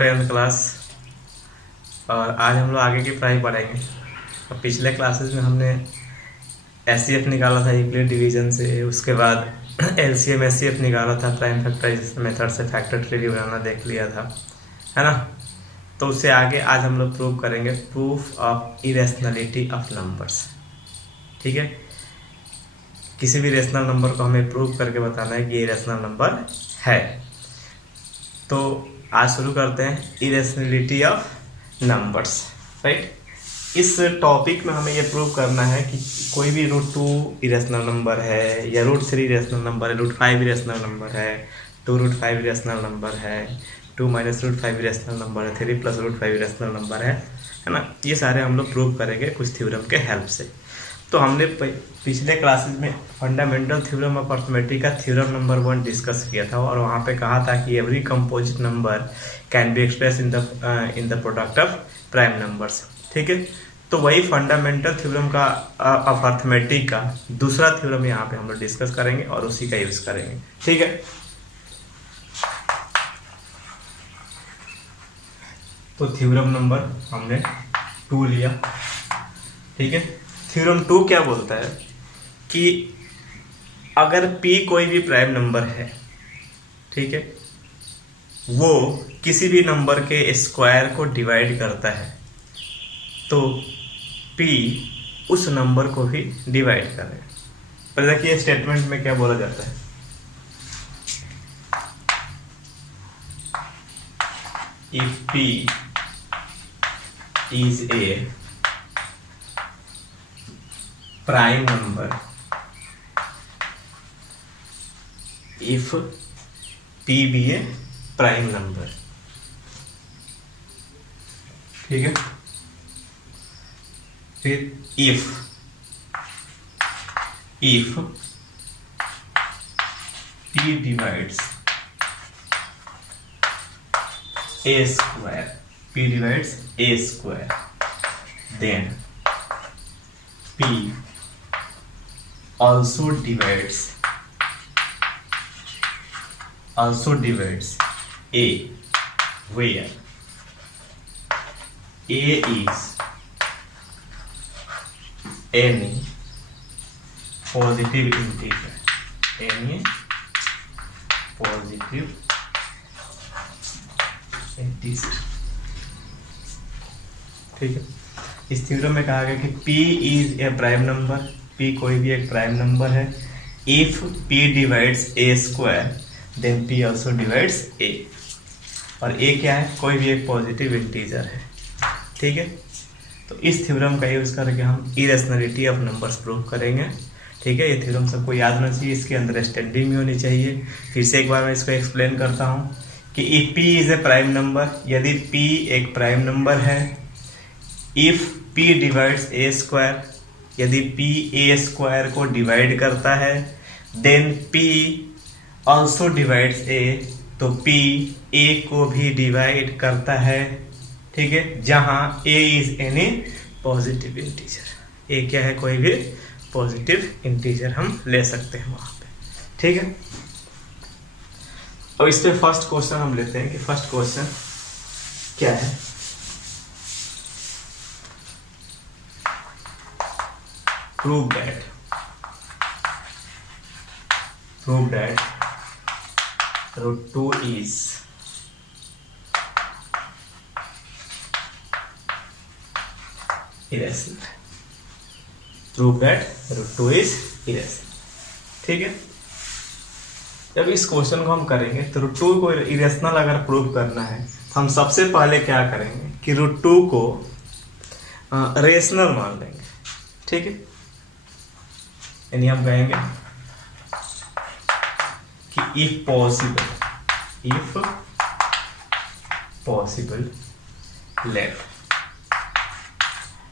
10th class. और आज हम लोग आगे की पढ़ाई पढ़ेंगे। और पिछले क्लासेस में हमने एचसीएफ निकाला था यूक्लिड डिवीजन से, उसके बाद एलसीएम एचसीएफ निकाला था प्राइम फैक्टराइजेशन मेथड से, फैक्टर ट्री बनाना देख लिया था, है ना। तो उससे आगे आज हम लोग प्रूव करेंगे proof of irrationality of numbers. ठीक है, किसी भी रेशनल नंबर को हमें प्रूव करके बताना है कि ये रेशनल नंबर है। तो आज शुरू करते हैं इरेशनलिटी ऑफ नंबर्स, राइट। इस टॉपिक में हमें ये प्रूव करना है कि कोई भी √2 इरेशनल नंबर है, या √3 इरेशनल नंबर है, √5 इरेशनल नंबर है, 2√5 इरेशनल नंबर है, 2 - √5 इरेशनल नंबर है, 3 + √5 इरेशनल नंबर है ना। ये सारे हम लोग प्रूव करेंगे कुछ थ्योरम के हेल्प से। तो हमने पिछले क्लासेस में फंडामेंटल थ्योरम ऑफ अर्थमेटिक का थ्योरम नंबर 1 डिस्कस किया था, और वहाँ पे कहा था कि every composite number can be express in the product of prime numbers. ठीक है, तो वही फंडामेंटल थ्योरम का ऑफ अर्थमेटिक का दूसरा थ्योरम यहाँ पे हम लोग डिस्कस करेंगे और उसी का यूज करेंगे। ठीक है, तो थ्योरम नंबर हमने 2 लिया। ठीक है, थ्योरम 2 क्या बोलता है कि अगर P कोई भी प्राइम नंबर है, ठीक है, वो किसी भी नंबर के स्क्वायर को डिवाइड करता है, तो P उस नंबर को भी डिवाइड करे। पर देखिए स्टेटमेंट में क्या बोला जाता है, if P is a prime number, if P be a prime number, ठीक है। फिर if P divides a square, P divides a square, then P also divides A, where A is any positive integer, any positive integer। ठीक है, इस theorem में कहा गया कि P is a prime number, P कोई भी एक प्राइम नंबर है, if P divides A square then P also divides A, और A क्या है, कोई भी एक पॉजिटिव इंटीजर है। ठीक है, तो इस थ्योरम का यूज करके हम इरेशनलिटी ऑफ नंबर्स प्रूव करेंगे। ठीक है, ये थ्योरम सबको याद होना चाहिए, इसकी अंडरस्टैंडिंग भी होनी चाहिए। फिर से एक बार मैं इसको एक्सप्लेन करता हूँ कि if P is a prime number, यदि P एक प्राइम नंबर है, if P divides A square, यदि P A स्क्वायर को डिवाइड करता है, then P also divides A, तो P A को भी डिवाइड करता है। ठीक है, जहां A is any positive integer, A क्या है, कोई भी पॉजिटिव इंटीजर हम ले सकते हैं वहां पे। ठीक है, और इस पे फर्स्ट क्वेश्चन हम लेते हैं कि फर्स्ट क्वेश्चन क्या है। Prove that √2 is irrational. Prove that √2 is irrational. ठीक है, जब इस क्वेश्चन को हम करेंगे तो √2 को इरेशनल अगर प्रूव करना है तो हम सबसे पहले क्या करेंगे कि √2 को रेशनल मान लेंगे। ठीक है, यानी हम कहेंगे कि if possible let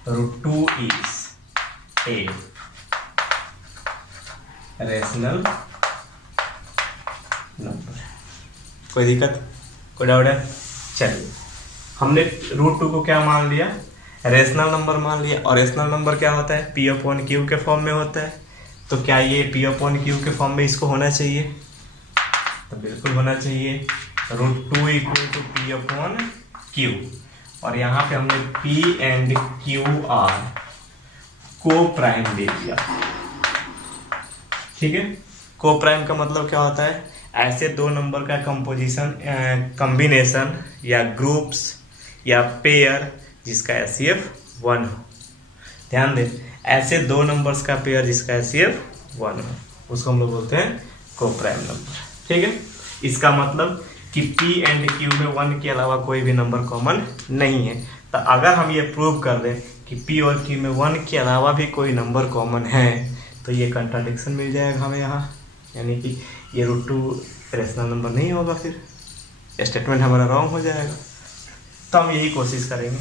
√2 is a rational number. कोई दिक्कत, कोई डाउट है? चलिए, हमने √2 को क्या मान लिया, रेशनल नंबर मान लिया। और रेशनल नंबर क्या होता है, P/Q के फॉर्म में होता है। तो क्या ये P/Q के फॉर्म में इसको होना चाहिए? तो बिल्कुल होना चाहिए। √2 equal to P upon Q, और यहाँ पे हमने P and Q are coprime दे दिया। ठीक है, को प्राइम का मतलब क्या होता है, ऐसे दो नंबर का कंपोजिशन कॉम्बिनेशन या ग्रुप्स या पेयर जिसका HCF 1 हो। ध्यान दें, ऐसे दो नंबर्स का पेयर जिसका HCF 1 हो उसको हम लोग बोलते हैं को प्राइम नंबर। ठीक है, इसका मतलब कि P एंड Q में 1 के अलावा कोई भी नंबर कॉमन नहीं है। तो अगर हम ये प्रूव कर दें कि P और Q में 1 के अलावा भी कोई नंबर कॉमन है तो ये कंट्राडिक्शन मिल जाएगा हमें यहाँ, यानी कि ये √2 रेशनल नंबर नहीं होगा, फिर स्टेटमेंट हमारा रॉन्ग हो जाएगा। तो हम यही कोशिश करेंगे।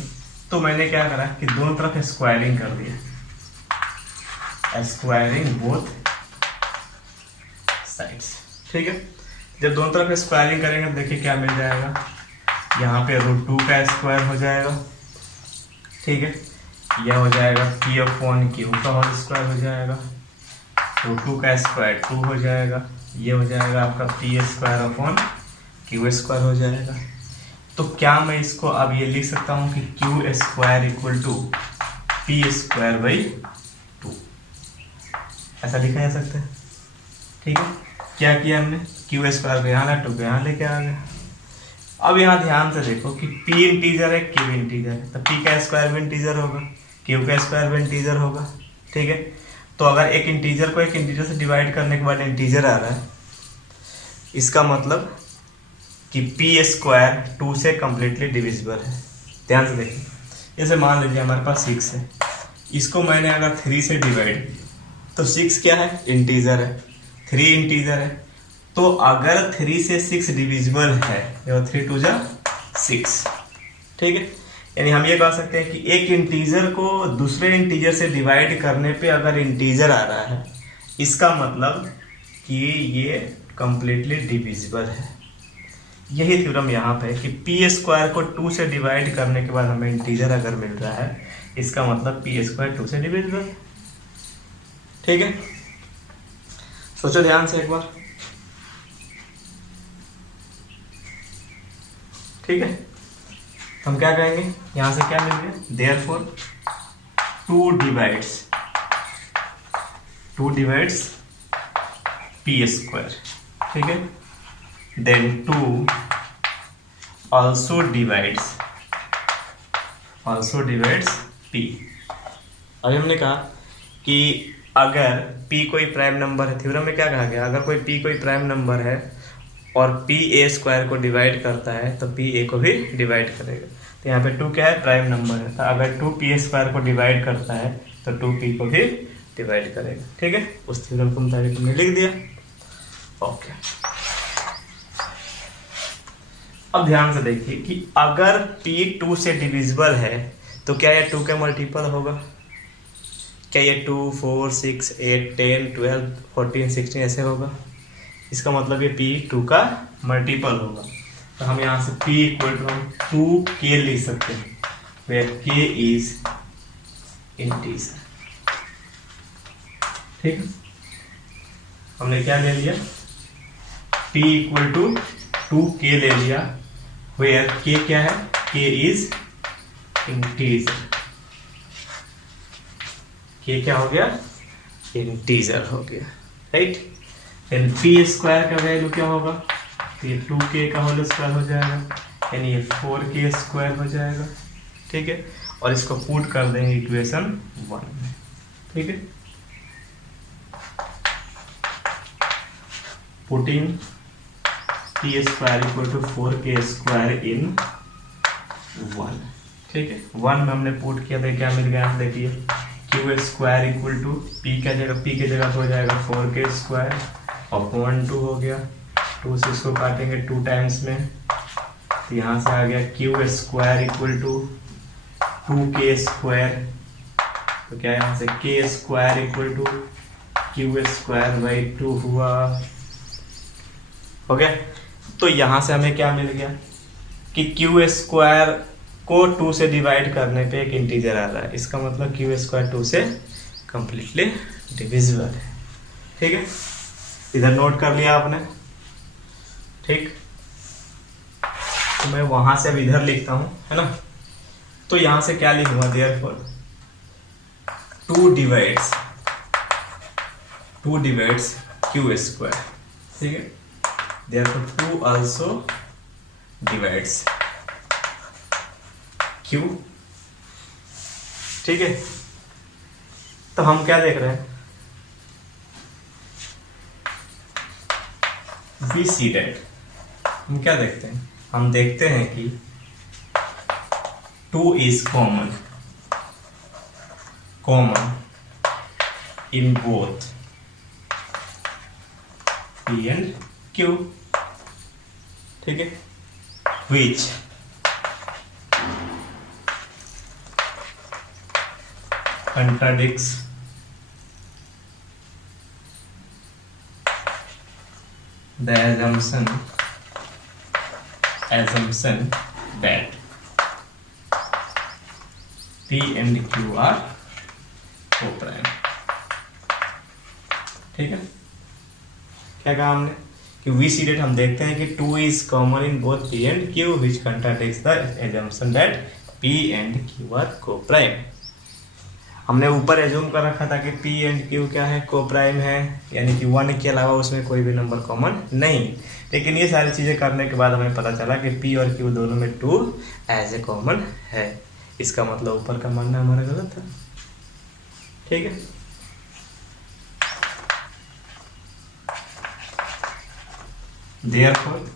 तो मैंने क्या करा कि दोनों तरफ स्क्वायरिंग कर दिया, स्क्वायरिंग बोथ साइड्स। ठीक है, जब दोनों तरफ स्क्वायरिंग करेंगे तो देखिए क्या मिल जाएगा, यहाँ पे √2 का स्क्वायर हो जाएगा। ठीक है, यह हो जाएगा P अपॉन Q का होल स्क्वायर हो जाएगा, √2 का स्क्वायर 2 हो जाएगा, ये हो जाएगा आपका P square upon Q square हो जाएगा। तो क्या मैं इसको अब ये लिख सकता हूँ कि Q square equal to P square by 2, ऐसा लिखा जा सकता है। ठीक है, क्या किया हमने, Q स्क्वायर को यहाँ ला 2 को यहाँ लेके आ गया। अब यहाँ ध्यान से देखो कि P इंटीजर है, Q इंटीजर है, तो P का स्क्वायर भी इंटीजर होगा, Q का स्क्वायर भी इंटीजर होगा। ठीक है, तो अगर एक इंटीजर को एक इंटीजर से डिवाइड करने के बाद इंटीजर आ रहा है, इसका मतलब कि P स्क्वायर 2 से कम्प्लीटली डिविजिबल है। ध्यान से देखिए, जैसे मान लीजिए हमारे पास 6 है, इसको मैंने अगर 3 से डिवाइड किया तो 6 क्या है, इंटीजर है, 3 इंटीजर है। तो अगर 3 से 6 डिविजिबल है, 3 2 जा 6। ठीक है, यानी हम ये कह सकते हैं कि एक इंटीजर को दूसरे इंटीजर से डिवाइड करने पे अगर इंटीजर आ रहा है, इसका मतलब कि ये कंप्लीटली डिविजिबल है। यही थ्योरम यहाँ पे है कि P स्क्वायर को 2 से डिवाइड करने के बाद हमें इंटीजर अगर मिल रहा है, इसका मतलब P स्क्वायर 2 से डिविजिबल है। ठीक है, सोचो ध्यान से एक बार। ठीक है, हम क्या कहेंगे, यहां से क्या मिल गया, देयरफॉर 2 डिवाइड्स P स्क्वायर। ठीक है, देन 2 ऑल्सो डिवाइड्स P। अभी हमने कहा कि अगर P कोई प्राइम नंबर है, थ्योरम में क्या कहा गया, अगर कोई P कोई प्राइम नंबर है और P A स्क्वायर को डिवाइड करता है तो P A को भी डिवाइड करेगा। तो यहाँ पे 2 क्या है, प्राइम नंबर है, तो अगर 2 P स्क्वायर को डिवाइड करता है तो 2 P को भी डिवाइड करेगा। ठीक है, उस थ्योरम को हमने लिख दिया। ओके, अब ध्यान से देखिए कि अगर P 2 से डिविजिबल है तो क्या ये 2 का मल्टीपल होगा, क्या ये 2 4 6 8 10 12 14 16 ऐसे होगा, इसका मतलब ये P 2 का मल्टीपल होगा। तो हम यहाँ से P इक्वल टू 2K लिख सकते हैं, वेयर K इज इंटीजर। ठीक है, हमने क्या ले लिया, P इक्वल टू 2K ले लिया, वेयर K क्या है, K इज इंटीजर। K क्या हो गया, इंटीजर हो गया। राइट, देन P स्क्वायर का वैल्यू क्या होगा, तो ये 2K का होल स्क्वायर हो जाएगा, यानी ये 4K स्क्वायर हो जाएगा। ठीक है, और इसको पुट कर देंगे इक्वेशन 1 में। ठीक है, putting P square equal to 4K square in 1। ठीक है, 1 में हमने पुट किया तो क्या मिल गया, देखिए Q square equal to P की जगह हो जाएगा 4K स्क्वायर अपॉन 2 हो गया, 2 से इसको काटेंगे 2 टाइम्स में, तो यहाँ से आ गया Q square equal to 2K square, तो क्या यहाँ से K square equal to Q square by 2 हुआ। हो गया, तो यहाँ से हमें क्या मिल गया कि Q स्क्वायर को 2 से डिवाइड करने पे एक इंटीजर आ रहा है, इसका मतलब Q स्क्वायर 2 से कंप्लीटली डिविजिबल है। ठीक है, इधर नोट कर लिया आपने। ठीक, तो मैं वहां से अब इधर लिखता हूं, है ना। तो यहां से क्या लिखूंगा, देयरफॉर 2 डिवाइड्स क्यू स्क्वायर, ठीक है। देयरफॉर 2 आल्सो डिवाइड्स क्यू, ठीक है। तो हम क्या देख रहे हैं, वी सी डेट, हम क्या देखते हैं, हम देखते हैं कि 2 is common in both P and Q, ठीक है, विच contradicts the assumption that P and Q are co-prime, ठीक है। क्या कहा हमने कि वी सी डेट हम देखते हैं कि 2 is common in both P and Q which contradicts the assumption that P and Q are co-prime। हमने ऊपर एज्यूम कर रखा था कि P एंड Q क्या है, को प्राइम है, यानी कि 1 के अलावा उसमें कोई भी नंबर कॉमन नहीं। लेकिन ये सारी चीज़ें करने के बाद हमें पता चला कि P और Q दोनों में 2 एज ए कॉमन है। इसका मतलब ऊपर का मानना हमारा गलत था, ठीक है। Therefore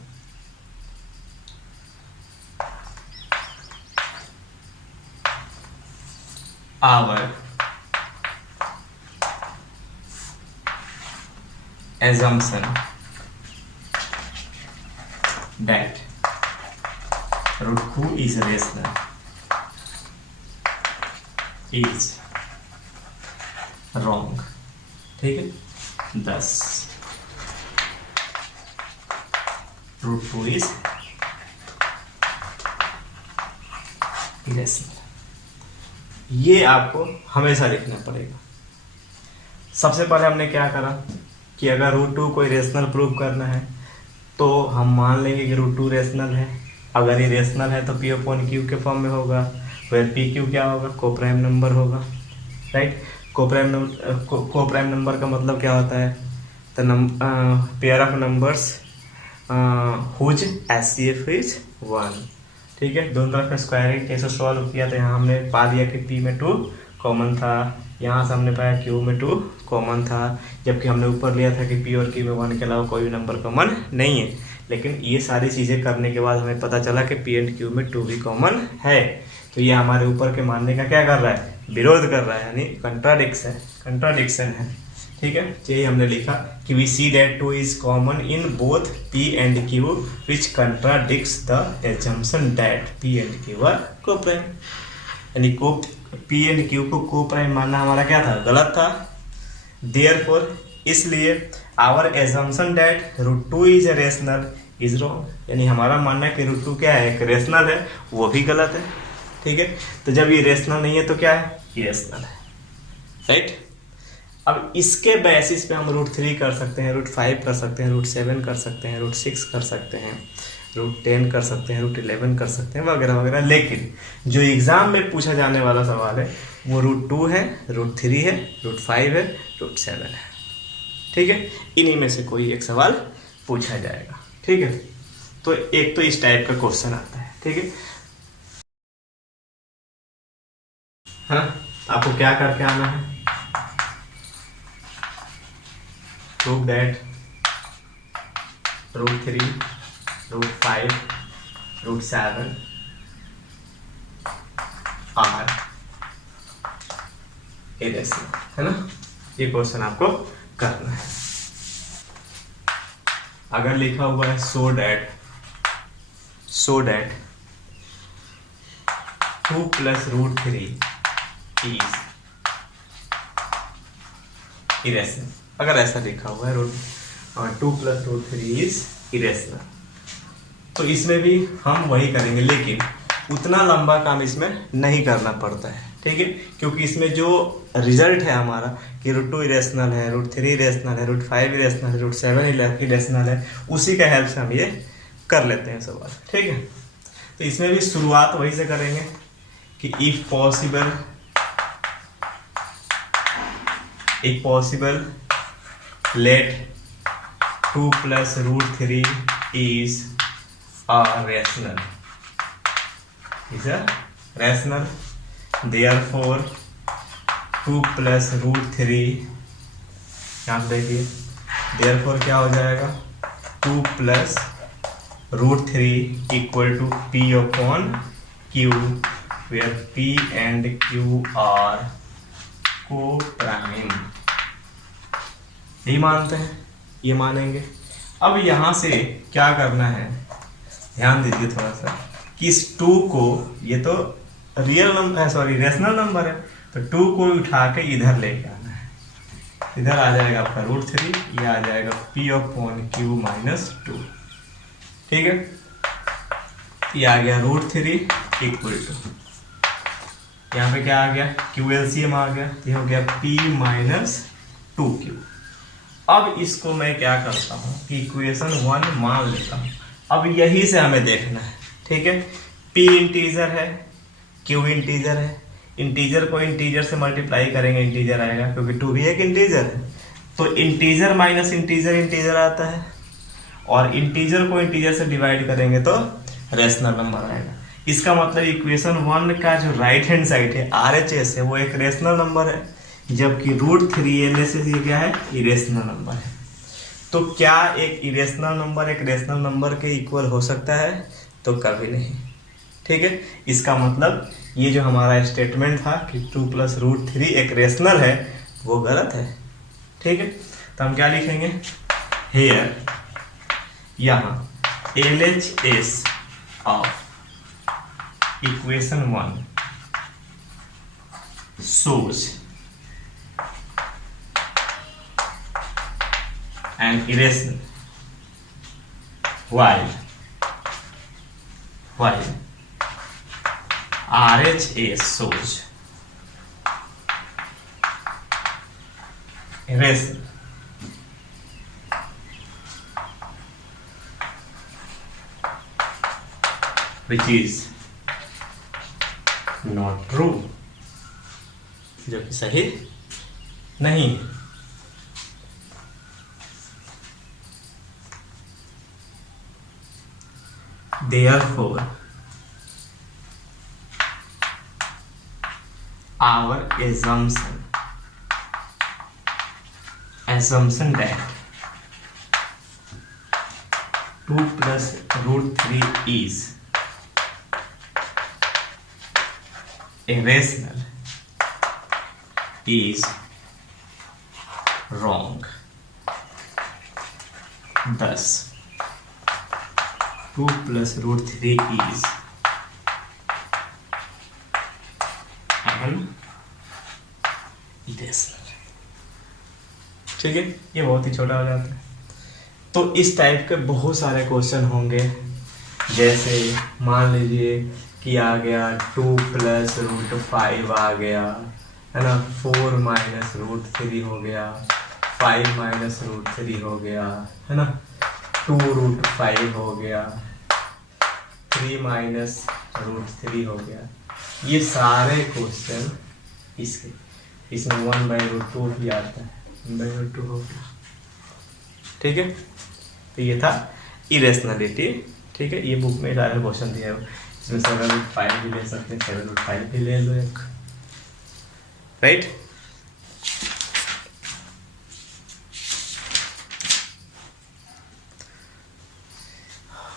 our assumption that root 2 is rational is wrong, ठीक है। thus root 2 is irrational। ये आपको हमेशा लिखना पड़ेगा। सबसे पहले हमने क्या करा कि अगर रूट 2 को रेशनल प्रूव करना है तो हम मान लेंगे कि रूट 2 रेशनल है। अगर ये रेशनल है तो पी अपॉन क्यू के फॉर्म में होगा, फिर पी क्यू क्या होगा, को प्राइम नंबर होगा, राइट। को प्राइम नंबर का मतलब क्या होता है, the pair of numbers whose HCF is 1, ठीक है। दोनों तरफ में स्क्वायरिंग कैसे सॉल्व किया, तो यहाँ हमने पा लिया कि P में 2 कॉमन था, यहाँ से हमने पाया Q में 2 कॉमन था, जबकि हमने ऊपर लिया था कि P और Q में 1 के अलावा कोई भी नंबर कॉमन नहीं है। लेकिन ये सारी चीज़ें करने के बाद हमें पता चला कि P एंड Q में 2 भी कॉमन है। तो ये हमारे ऊपर के मानने का क्या कर रहा है, विरोध कर रहा है, यानी कंट्राडिक्शन है, ठीक है। यही हमने लिखा कि we see that 2 is common in both P and Q which contradicts the assumption that P and Q are coprime, यानी को P एंड Q को को प्राइम मानना हमारा क्या था, गलत था। देयरफॉर इसलिए our assumption that root 2 is a rational is wrong, यानी हमारा मानना है कि रूट 2 क्या है, रेशनल है, वो भी गलत है, ठीक है। तो जब ये रेशनल नहीं है तो क्या है, इरेशनल है, राइट। अब इसके बेसिस पे हम रूट 3 कर सकते हैं, रूट 5 कर सकते हैं, रूट 7 कर सकते हैं, रूट 6 कर सकते हैं, रूट 10 कर सकते हैं, रूट 11 कर सकते हैं, वगैरह वगैरह। लेकिन जो एग्जाम में पूछा जाने वाला सवाल है वो रूट 2 है, रूट 3 है, रूट 5 है, रूट 7 है, ठीक है। इन्हीं में से कोई एक सवाल पूछा जाएगा, ठीक है। तो एक तो इस टाइप का क्वेश्चन आता है, ठीक है। हाँ, आपको क्या करके आना है, prove that root 3, root 5, root 7 are irrational, है ना। ये क्वेश्चन आपको करना है। अगर लिखा हुआ है so that 2 plus root 3 is irrational, अगर ऐसा लिखा हुआ है root 2 plus root 3 is irrational, तो इसमें भी हम वही करेंगे, लेकिन उतना लंबा काम इसमें नहीं करना पड़ता है, ठीक है। क्योंकि इसमें जो रिजल्ट है हमारा कि रूट 2 इरेशनल है, रूट 3 इरेशनल है, रूट 5 इरेशनल है, रूट 7 इरेशनल है, उसी का हेल्प से हम ये कर लेते हैं सवाल, ठीक है। तो इसमें भी शुरुआत वही से करेंगे कि if possible let 2 + √3 is a rational, therefore 2 + √3, यहाँ पे देखिए therefore क्या हो जाएगा 2 + √3 = P/Q, where P and Q are co-prime। यही मानते हैं, ये मानेंगे। अब यहाँ से क्या करना है, ध्यान दीजिए थोड़ा सा कि इस 2 को, ये तो रेशनल नंबर है, तो 2 को उठा के इधर लेके आना है। इधर आ जाएगा आपका √3, ये आ जाएगा P/Q - 2। ठीक है, ये आ गया √3 = यहाँ पे क्या आ गया, Q LCM आ गया, तो ये हो गया P - 2Q। अब इसको मैं क्या करता हूँ कि इक्वेशन 1 मान लेता हूँ। अब यही से हमें देखना है, ठीक है। P इंटीजर है, Q इंटीजर है, इंटीजर को इंटीजर से मल्टीप्लाई करेंगे, इंटीजर आएगा, क्योंकि 2 भी एक इंटीजर है। तो इंटीजर माइनस इंटीजर इंटीजर आता है, और इंटीजर को इंटीजर से डिवाइड करेंगे तो रेशनल नंबर आएगा। इसका मतलब इक्वेशन 1 का जो राइट हैंड साइड है RHS है, वो एक रेशनल नंबर है, जबकि √3 LHS ये क्या है, इरेशनल नंबर है। तो क्या एक इरेशनल नंबर एक रेशनल नंबर के इक्वल हो सकता है? तो कभी नहीं। ठीक है, इसका मतलब ये जो हमारा स्टेटमेंट था कि 2 + √3 एक रेशनल है, वो गलत है। ठीक है, तो हम क्या लिखेंगे, हेयर, यहाँ LHS of equation 1 shows an irrational while RHS shows irrational which is not true, जो कि सही नहीं है। Therefore, our assumption that 2 + √3 is irrational is wrong. Thus, 2 + √3 is an irrational। ठीक है, ये बहुत ही छोटा हो जाता है। तो इस टाइप के बहुत सारे क्वेश्चन होंगे, जैसे मान लीजिए कि आ गया 2 + √5 आ गया, है ना, 4 - √3 हो गया, 5 - √3 हो गया, है ना, 2 √5 हो गया, 3 - √3 हो गया। ये सारे क्वेश्चन इसमें 1/√2 भी आता है, 1/√2 हो गया। ठीक है, तो ये था इरेशनलिटी। ठीक है, ये बुक में सारे क्वेश्चन दिए हैं, इसमें 7√5 भी ले सकते हैं, 7√5 भी ले लो एक, राइट।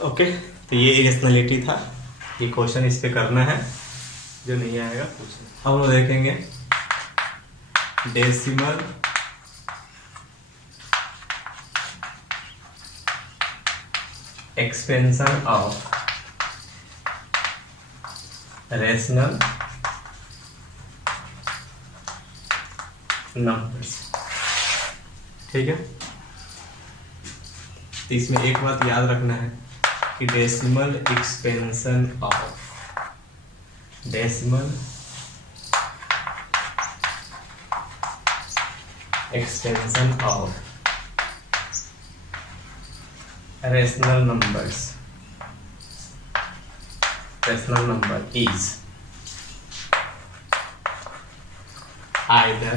ओके, तो ये इरेशनलिटी था, ये क्वेश्चन इस पे करना है, जो नहीं आएगा पूछना। अब हम देखेंगे decimal expansion of rational numbers. ठीक है, तो इसमें एक बात याद रखना है कि decimal expansion of rational numbers rational number is either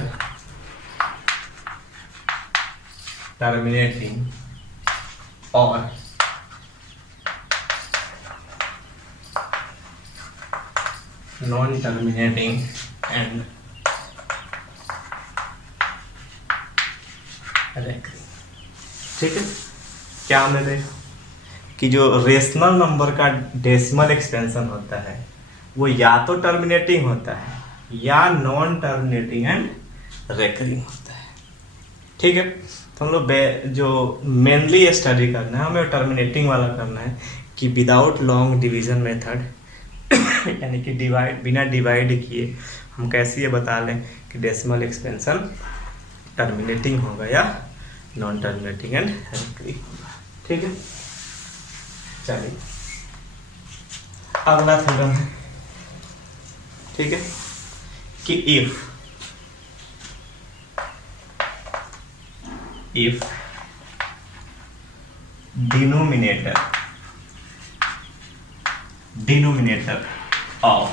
terminating or non-terminating and recurring। ठीक है, क्या हमने देखा कि जो रेशनल नंबर का डेसिमल एक्सपेंशन होता है वो या तो टर्मिनेटिंग होता है या नॉन टर्मिनेटिंग एंड रेकरिंग होता है। ठीक है, तो हम लोग जो मेनली स्टडी करना है हमें टर्मिनेटिंग वाला करना है कि विदाउट लॉन्ग डिवीजन मेथड यानी कि बिना डिवाइड किए हम कैसे ये बता लें कि डेसिमल एक्सपेंशन टर्मिनेटिंग होगा या नॉन टर्मिनेटिंग एंड रेकरिंग होगा। ठीक है, चलिए अगला थ्योरम है। ठीक है, कि if denominator of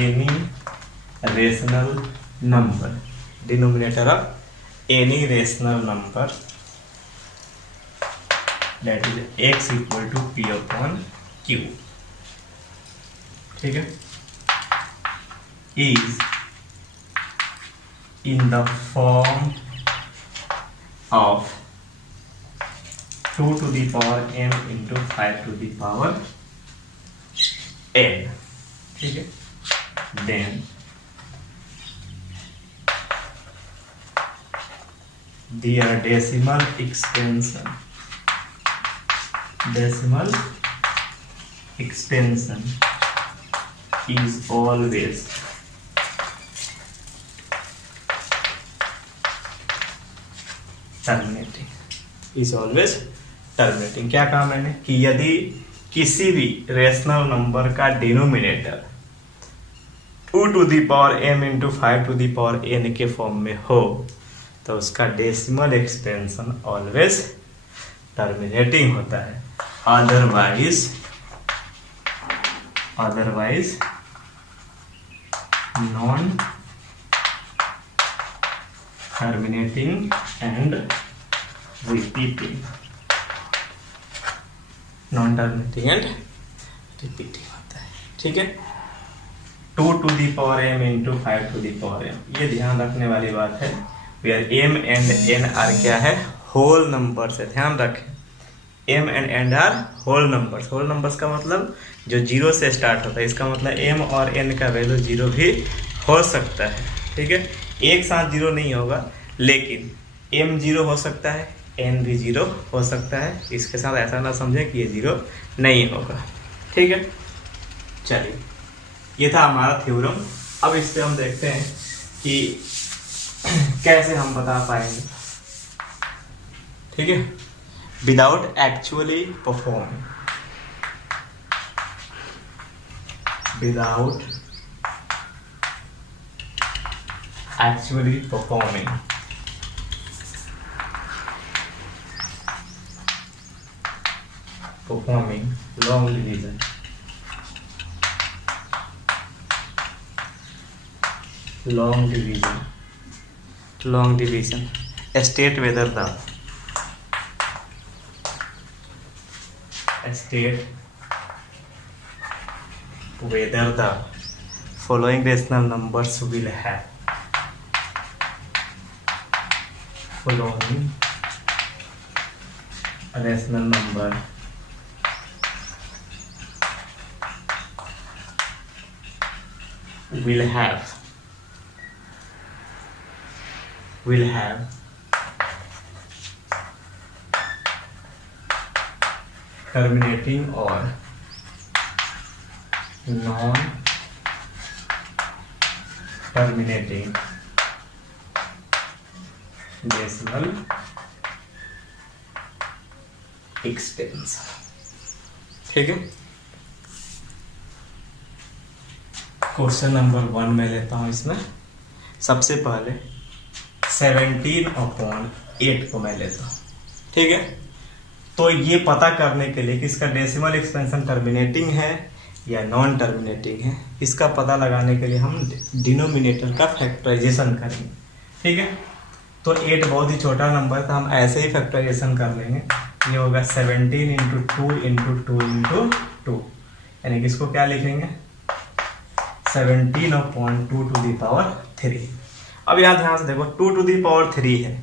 any rational number that is x equal to p upon q, ठीक है, is in the form of 2 to the power m into 5 to the power n, ठीक है, then their decimal expansion is always terminating. क्या कहा मैंने कि यदि किसी भी रेशनल नंबर का denominator 2 to the power m into 5 to the power n के फॉर्म में हो तो उसका डेसिमल एक्सपेंशन ऑलवेज टर्मिनेटिंग होता है, otherwise non terminating and repeating होता है। ठीक है, 2 to the power m into 5 to the power m, ये ध्यान रखने वाली बात है। Where m and n are क्या है, होल नंबर्स है। ध्यान रखें, m and n are whole numbers का मतलब जो जीरो से स्टार्ट होता है, इसका मतलब m और n का वैल्यू जीरो भी हो सकता है। ठीक है, एक साथ जीरो नहीं होगा, लेकिन m जीरो हो सकता है, n भी जीरो हो सकता है। इसके साथ ऐसा ना समझें कि ये जीरो नहीं होगा। ठीक है, चलिए ये था हमारा थ्योरम। अब इससे हम देखते हैं कि कैसे हम बता पाएंगे। ठीक है, without actually performing, performing long division state whether the following rational numbers will have terminating or non-terminating decimal expansion। ठीक है, क्वेश्चन नंबर 1 में लेता हूं। इसमें सबसे पहले 17/8 को मैं लेता हूं। ठीक है, तो ये पता करने के लिए कि इसका डेसिमल एक्सपेंशन टर्मिनेटिंग है या नॉन टर्मिनेटिंग है, इसका पता लगाने के लिए हम डिनोमिनेटर का फैक्टराइजेशन करेंगे। ठीक है, तो 8 बहुत ही छोटा नंबर है तो हम ऐसे ही फैक्टराइजेशन कर लेंगे। ये होगा 17 इंटू 2 इंटू 2 इंटू 2, यानी कि इसको क्या लिखेंगे 17/2 टू दी पावर 3। अब यहाँ ध्यान से देखो 2 टू दी पावर 3 है,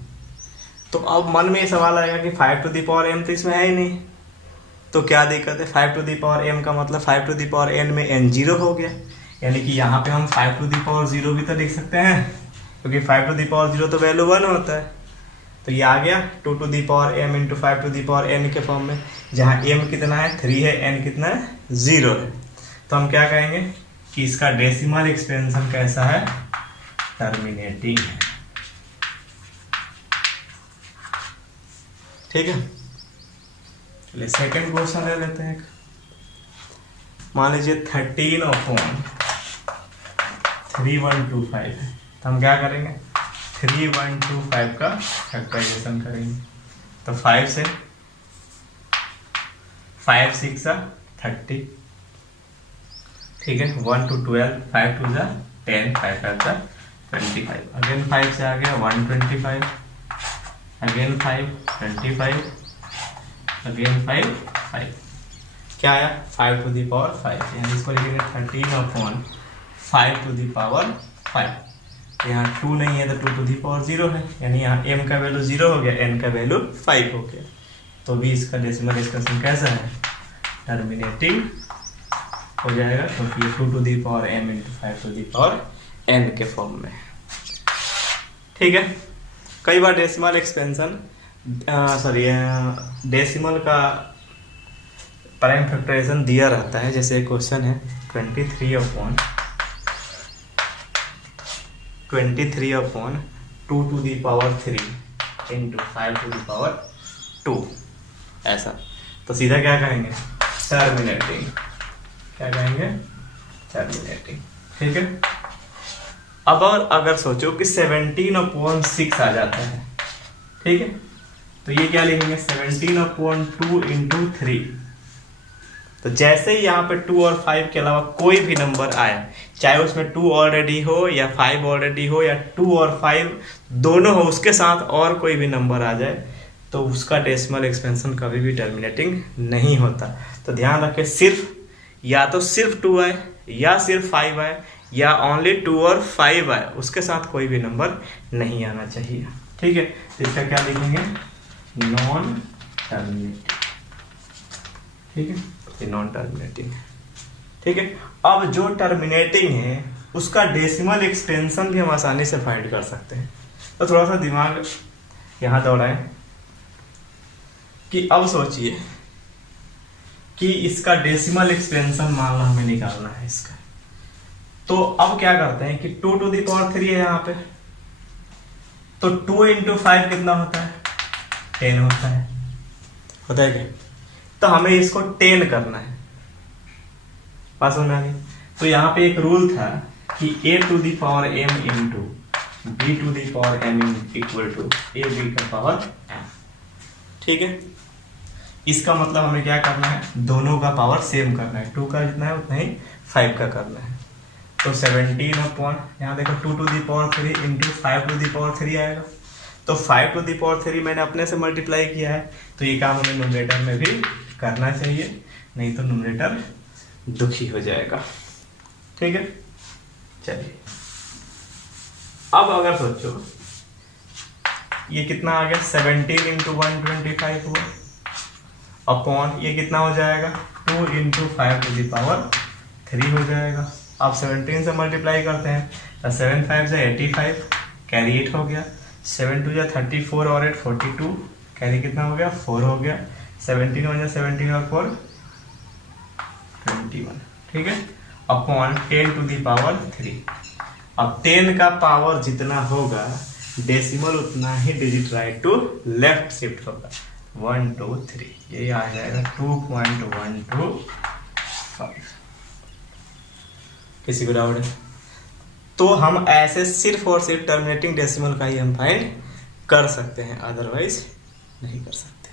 तो अब मन में ये सवाल आएगा कि 5 टू दी पावर m तो इसमें है ही नहीं, तो क्या दिक्कत है। 5 टू दी पावर m का मतलब 5 टू दी पावर n में n 0 हो गया, यानी कि यहाँ पे हम 5 टू दी पावर 0 भी तो लिख सकते हैं, क्योंकि 5 टू दी पावर 0 तो वैल्यू 1 होता है। तो ये आ गया 2 to the power m into 5 to the power n के फॉर्म में, जहाँ m कितना है 3 है, n कितना है 0 है। तो हम क्या कहेंगे कि इसका डेसिमल एक्सपेंशन कैसा है, टर्मिनेटिंग है। ठीक है, चलिए सेकंड क्वेश्चन ले लेते हैं। मान लीजिए 13/3125 है, तो हम क्या करेंगे 3125 का फैक्टराइजेशन करेंगे। तो 5 से 5 6 30, ठीक है, 1 to 12, 5 to 10, 5 5 25, अगेन 5 से आ गया 125, अगेन 5 25, अगेन 5 5, क्या आया 5 टू दी पावर 5, यानी इसको लिखेंगे 13/5 टू दी पावर 5। यहाँ 2 नहीं है तो 2 टू दी पावर 0 है, यानी यहाँ m का वैल्यू 0 हो गया, n का वैल्यू 5 हो गया। तो भी इसका डेसिमल एक्सप्रेशन कैसा है, टर्मिनेटिंग हो जाएगा, क्योंकि ये 2 to the power m into 5 to the power n के फॉर्म में। ठीक है, कई बार डेसिमल एक्सपेंशन डेसिमल का प्राइम फैक्टराइजेशन दिया रहता है, जैसे क्वेश्चन है 23/2 to the power 3 into 5 to the power 2, ऐसा। तो सीधा क्या कहेंगे टर्मिनेटिंग, क्या कहेंगे टर्मिनेटिंग। ठीक है, अब और अगर सोचो कि 17/6 आ जाता है, ठीक है, तो ये क्या लिखेंगे 17/2 इंटू 3। तो जैसे ही यहाँ पे 2 और 5 के अलावा कोई भी नंबर आया, चाहे उसमें 2 ऑलरेडी हो या 5 ऑलरेडी हो या 2 और 5 दोनों हो, उसके साथ और कोई भी नंबर आ जाए, तो उसका डेसिमल एक्सपेंशन कभी भी टर्मिनेटिंग नहीं होता। तो ध्यान रखें, सिर्फ या तो सिर्फ 2 आए या सिर्फ 5 आए या ओनली 2 और 5 आए, उसके साथ कोई भी नंबर नहीं आना चाहिए। ठीक है, तो इसका क्या लिखेंगे नॉन टर्मिनेटिंग। ठीक है, ये नॉन टर्मिनेटिंग है। ठीक है, अब जो टर्मिनेटिंग है उसका डेसिमल एक्सपेंशन भी हम आसानी से फाइंड कर सकते हैं। तो थोड़ा सा दिमाग यहाँ दौड़ाएं कि अब सोचिए कि इसका डेसिमल एक्सपेंशन मान लो हमें निकालना है इसका। तो अब क्या करते हैं कि 2 टू दी पावर 3 है यहाँ पे, तो 2 इंटू 5 कितना होता है 10 होता है क्या। तो हमें इसको 10 करना है, पास होना है। तो यहाँ पे एक रूल था कि a to the power m into b to the power m equal to a b का पावर m। ठीक है, इसका मतलब हमें क्या करना है, दोनों का पावर सेम करना है, 2 का जितना है उतना ही 5 का करना है। तो 17 यहाँ देखो 2 to the power 3 into 5 to the power 3 आएगा। तो 5 टू दी पावर 3 मैंने अपने से मल्टीप्लाई किया है, तो ये काम हमें न्यूमरेटर में भी करना चाहिए, नहीं तो न्यूमरेटर दुखी हो जाएगा। ठीक है, चलिए अब अगर सोचो ये कितना आ गया 17 इंटू 125 हुआ, अपॉन ये कितना हो जाएगा 2 इंटू 5 टू दी पावर 3 हो जाएगा। आप 17 से मल्टीप्लाई करते हैं तो 7 5 से 85, कैरी 8 हो गया, 7 2 34 और 8 42, कैरी कितना हो गया 4 हो गया, 17 हो जाए 17 और 4 21। ठीक है, अपॉन 10 टू दी पावर 3। अब 10 का पावर जितना होगा डेसिमल उतना ही digit right to left shift होगा, 1 2 3, ये आ जाएगा 2.125। किसी को डाउट है तो हम ऐसे सिर्फ और सिर्फ टर्मिनेटिंग डेसिमल का ही हम फाइंड कर सकते हैं, अदरवाइज नहीं कर सकते।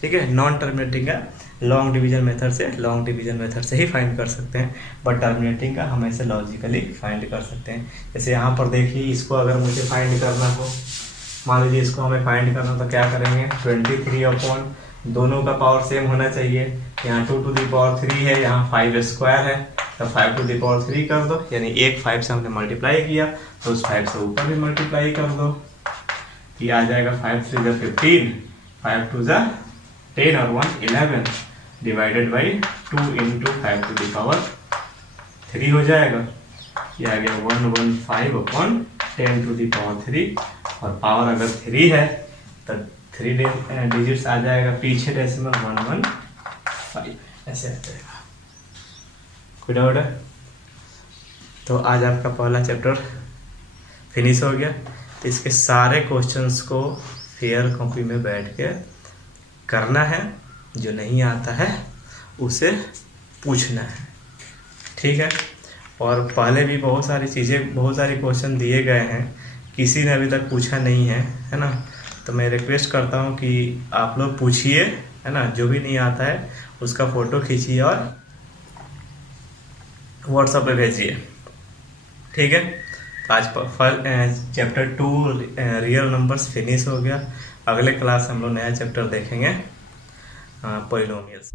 ठीक है। नॉन टर्मिनेटिंग का लॉन्ग डिवीजन मेथड से ही फाइंड कर सकते हैं, बट टर्मिनेटिंग का हम ऐसे लॉजिकली फाइंड कर सकते हैं। जैसे यहाँ पर देखिए, इसको अगर मुझे फाइंड करना हो, मान लीजिए इसको हमें फाइंड करना, तो क्या करेंगे, 23 अपॉन दोनों का पावर सेम होना चाहिए। यहाँ 2 टू द पावर 3 है, यहाँ 5 स्क्वायर है, तो 5 टू द पावर 3 कर दो, यानी एक 5 से हमने मल्टीप्लाई किया तो उस 5 से ऊपर भी मल्टीप्लाई कर दो, ये आ जाएगा 5 3 × 15, 5 2 × 10 और 1 11 divided by 2 into 5 to the power 3 हो जाएगा। ये आ गया 115 अपॉन 10 टू द पावर 3, और पावर अगर 3 है तो 3 डिजिट्स आ जाएगा, पीछे डेसिमल 115 ऐसे आ जाएगा। कोई डाउट है? तो आज आपका पहला चैप्टर फिनिश हो गया। तो इसके सारे क्वेश्चंस को फेयर कॉपी में बैठ के करना है, जो नहीं आता है उसे पूछना है, ठीक है। और पहले भी बहुत सारी क्वेश्चन दिए गए हैं, किसी ने अभी तक पूछा नहीं है ना। तो मैं रिक्वेस्ट करता हूँ कि आप लोग पूछिए, है ना। जो भी नहीं आता है उसका फ़ोटो खींचिए और व्हाट्सएप पे भेजिए, ठीक है। तो आज चैप्टर 2 रियल नंबर्स फिनिश हो गया। अगले क्लास हम लोग नया चैप्टर देखेंगे, पॉलिनोमियल्स।